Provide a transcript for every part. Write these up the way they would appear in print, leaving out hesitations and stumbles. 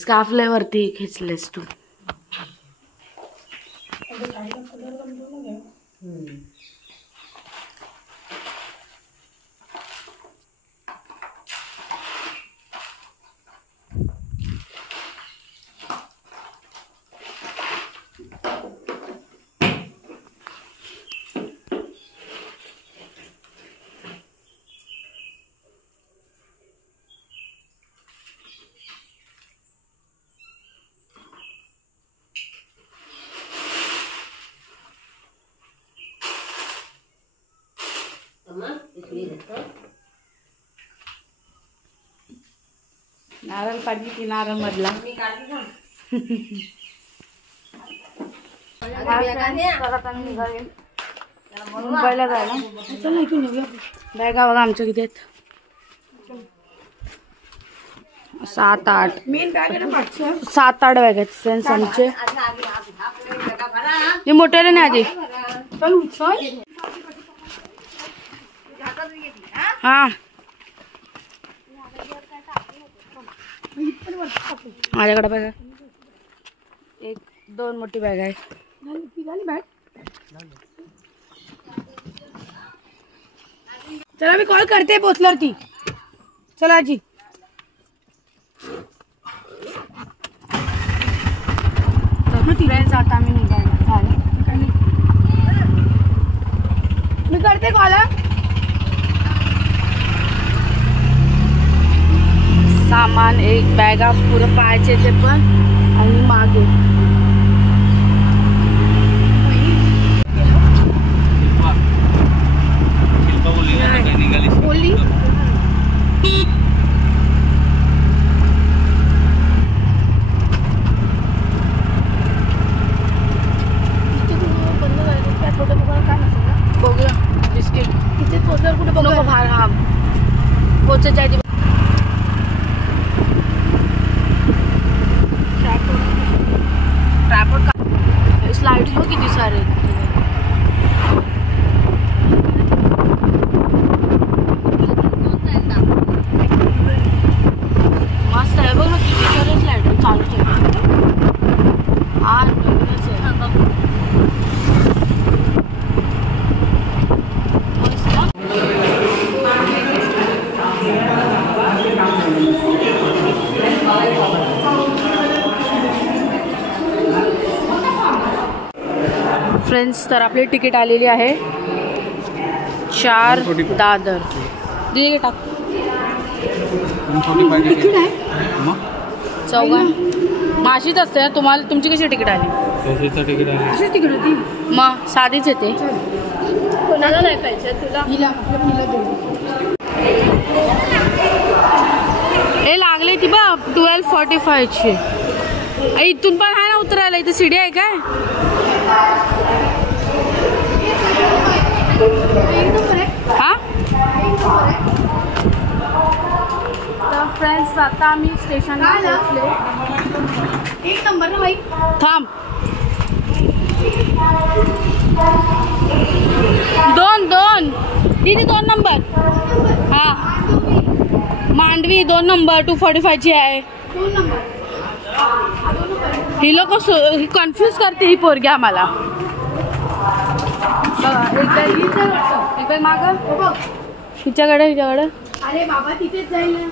Scarf लय वरती खेचलेस तू. नारळ पाणी की नारळ मधला मुंबईला जायला. चला इथून निघूया. बॅगा बघा आमच्या किती आहेत. 7-8 मेन बॅग आहे ना. 7-8 बॅग आहेत फ्रेंड्स आमचे. हे मोठ्याला नाही आधी. हा माझ्याकडे बघा 1-2 मोठी बॅग आहे. चला मी कॉल करते पोचल्यावरती. चला आजी. आता आम्ही निघालो. मी करते कॉल. सामान एक बॅगा पुरं पाहायचे ते पण आणि मागे बोली. बघूया बिस्किट इथे पोचल्यावर कुठे बघू. बाहेर हा पोचायच्या आधी स्लाइड्स बघ किती सारे. मस्त आहे बघ ना किती सारे स्लाइड चालूच आहे. हा नवीनच आहे. फ्रेंड्स तर आपली तिकीट आलेली आहे 4 दादर. दिले टाक. चौघा माशीच असते ना. तुम्हाला तुमची कशी तिकीट आली. तिकीट होती मग साधीच येते. कोणाला नाही पाहिजे तुला. हे लागले ती बा 12:45 ची. इथून पण आहे ना उतरायला. इथे सीडी आहे काय. हा तर फ्रेंड्स आता आम्ही स्टेशनला पोहोचले. 1 नंबर ना बाई. थांब. 2 दीदी 2 नंबर. हा मांडवी 2 नंबर 2:45 ची आहे. ही लोक कन्फ्यूज करते ही पोरगी आम्हाला. माग हिच्याकडे. अरे बाबा तिथेच जाईल ना.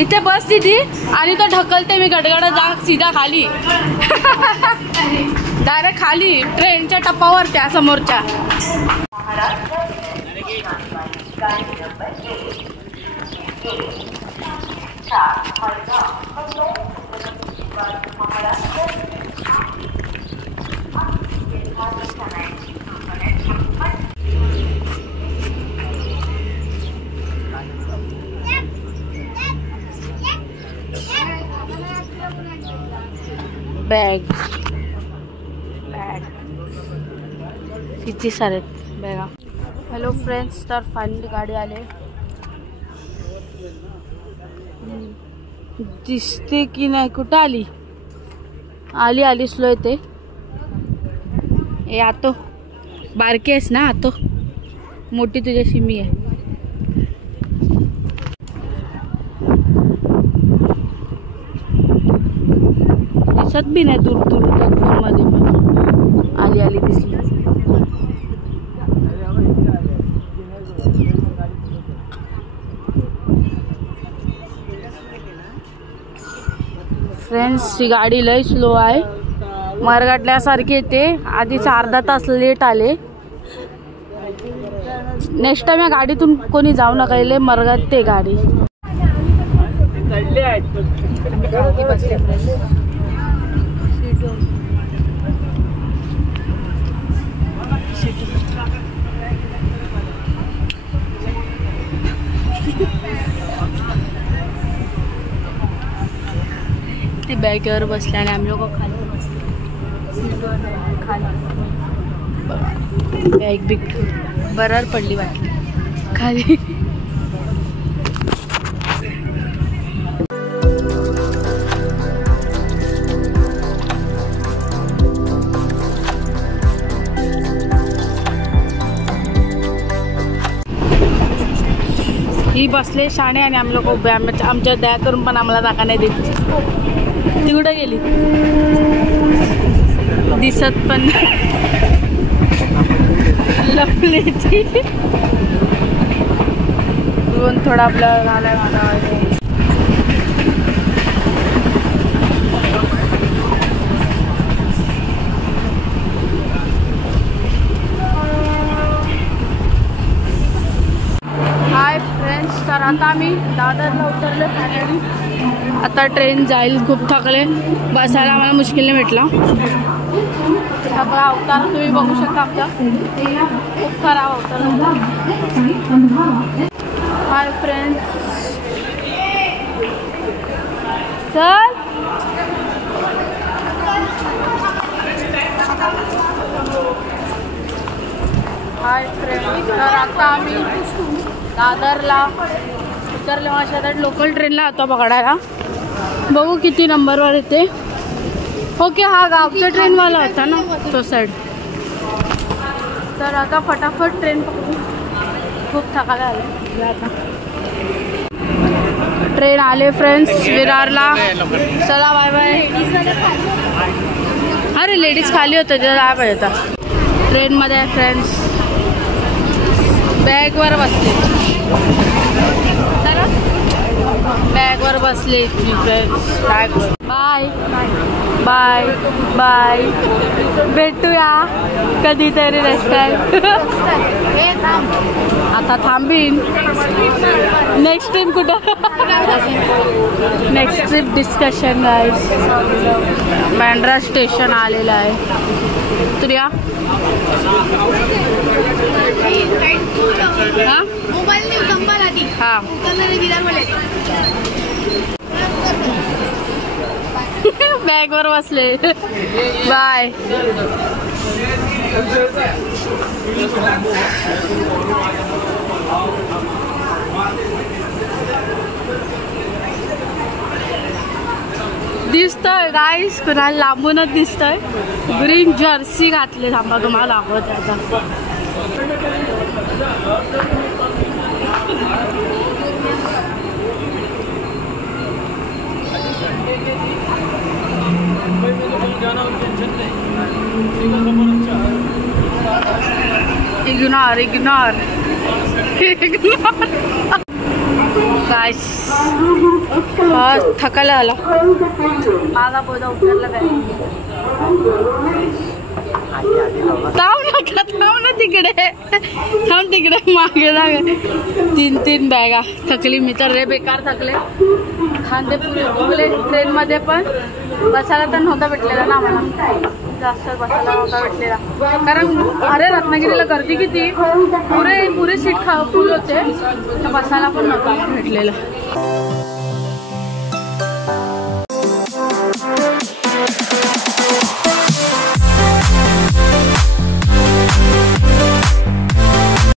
इथे बस दीदी आणि तो ढकलते मी गडगड जा सीधा खाली. डायरेक्ट खाली ट्रेनच्या टप्पावर त्या समोरच्या. बॅग किती सारे बॅगा. हॅलो फ्रेंड्स तर फायनली गाडी आले. दिसते की नाही. कुठं आली आली आली स्लो येते. ए आतो बारकी आहेस ना आतो, मोठी तुझ्याशी मी आहे. दिसत बी नाही दूर दूर फोन मध्ये पण आली आली दिसली. फ्रेंड्स ही गाडी लय स्लो आहे, मरगटल्यासारखी येते. आधीच अर्धा तास लेट आले. नेक्स्ट टाइम या गाडीतून कोणी जाऊ नका, लय मरगटते गाडी. ते बॅगवर बसल्याने आम्ही लोक खाली बसले. बॅग बिग बरोबर पडली वाटली खाली. ही बसले शाणे आणि आम्ही लोक उभे. आमच्या दया करून पण आम्हाला जागा नाही देत. ती कुठं गेली दिसत पण लपली ती. थोडा आपला झालाय माझा. हाय फ्रेंड्स, तर आता आम्ही दादरला उतरले फायनली. आता ट्रेन जाईल. खूप थकले, बसायला आम्हाला मुश्किलने भेटला. सगळा अवतार तुम्ही बघू शकता आमचा. खूप खराब अवतार होता. हाय फ्रेंड्स, चल हाय फ्रेंड्स, तर आता आम्ही दादरला उतरले. माझ्या आता लोकल ट्रेनला आता पकडायला. बघू किती नंबरवर येते. ओके, हा गावचा ट्रेनवाला होता ना तो साईड. तर आता फटाफट ट्रेन पकडू. खूप थकायला आले. आता ट्रेन आले फ्रेंड्स विरारला. चला बाय बाय. अरे लेडीज खाली होतं, त्याला काय पाहिजे होता. ट्रेनमध्ये आहे फ्रेंड्स. बॅगवर बसले. बॅगवर बसले फ्रेंड्स. बॅगवर. Bye bye bye. भेटूया कधीतरी रेस्टॉरंट. आता थांबीन. नेक्स्ट टाइम कुठं. Next trip discussion guys. Bandra station आलेलं आहे. तुर्या हां बॅगवर बसले. बाय. दिसतोय गाईस, कुणाला लांबूनच दिसतोय. ग्रीन जर्सी घातले. थांबा तुम्हाला दाखवते आता. Ignore ignore ignore guys. थकायला आला. माझा पोदा उतरला काय. थांब ना तिकडे. थांब तिकडे मागे लागे. 3 बॅगा. थकली मी तर रे, बेकार थकले. खांदे पुरे दुखले. ट्रेनमध्ये पण बसायला तर नव्हता भेटलेला ना आम्हाला. जास्त बसायला नव्हता भेटलेला कारण अरे रत्नागिरीला गर्दी किती. पुरे सीट फुल होते. तर बसायला पण नव्हता भेटलेला.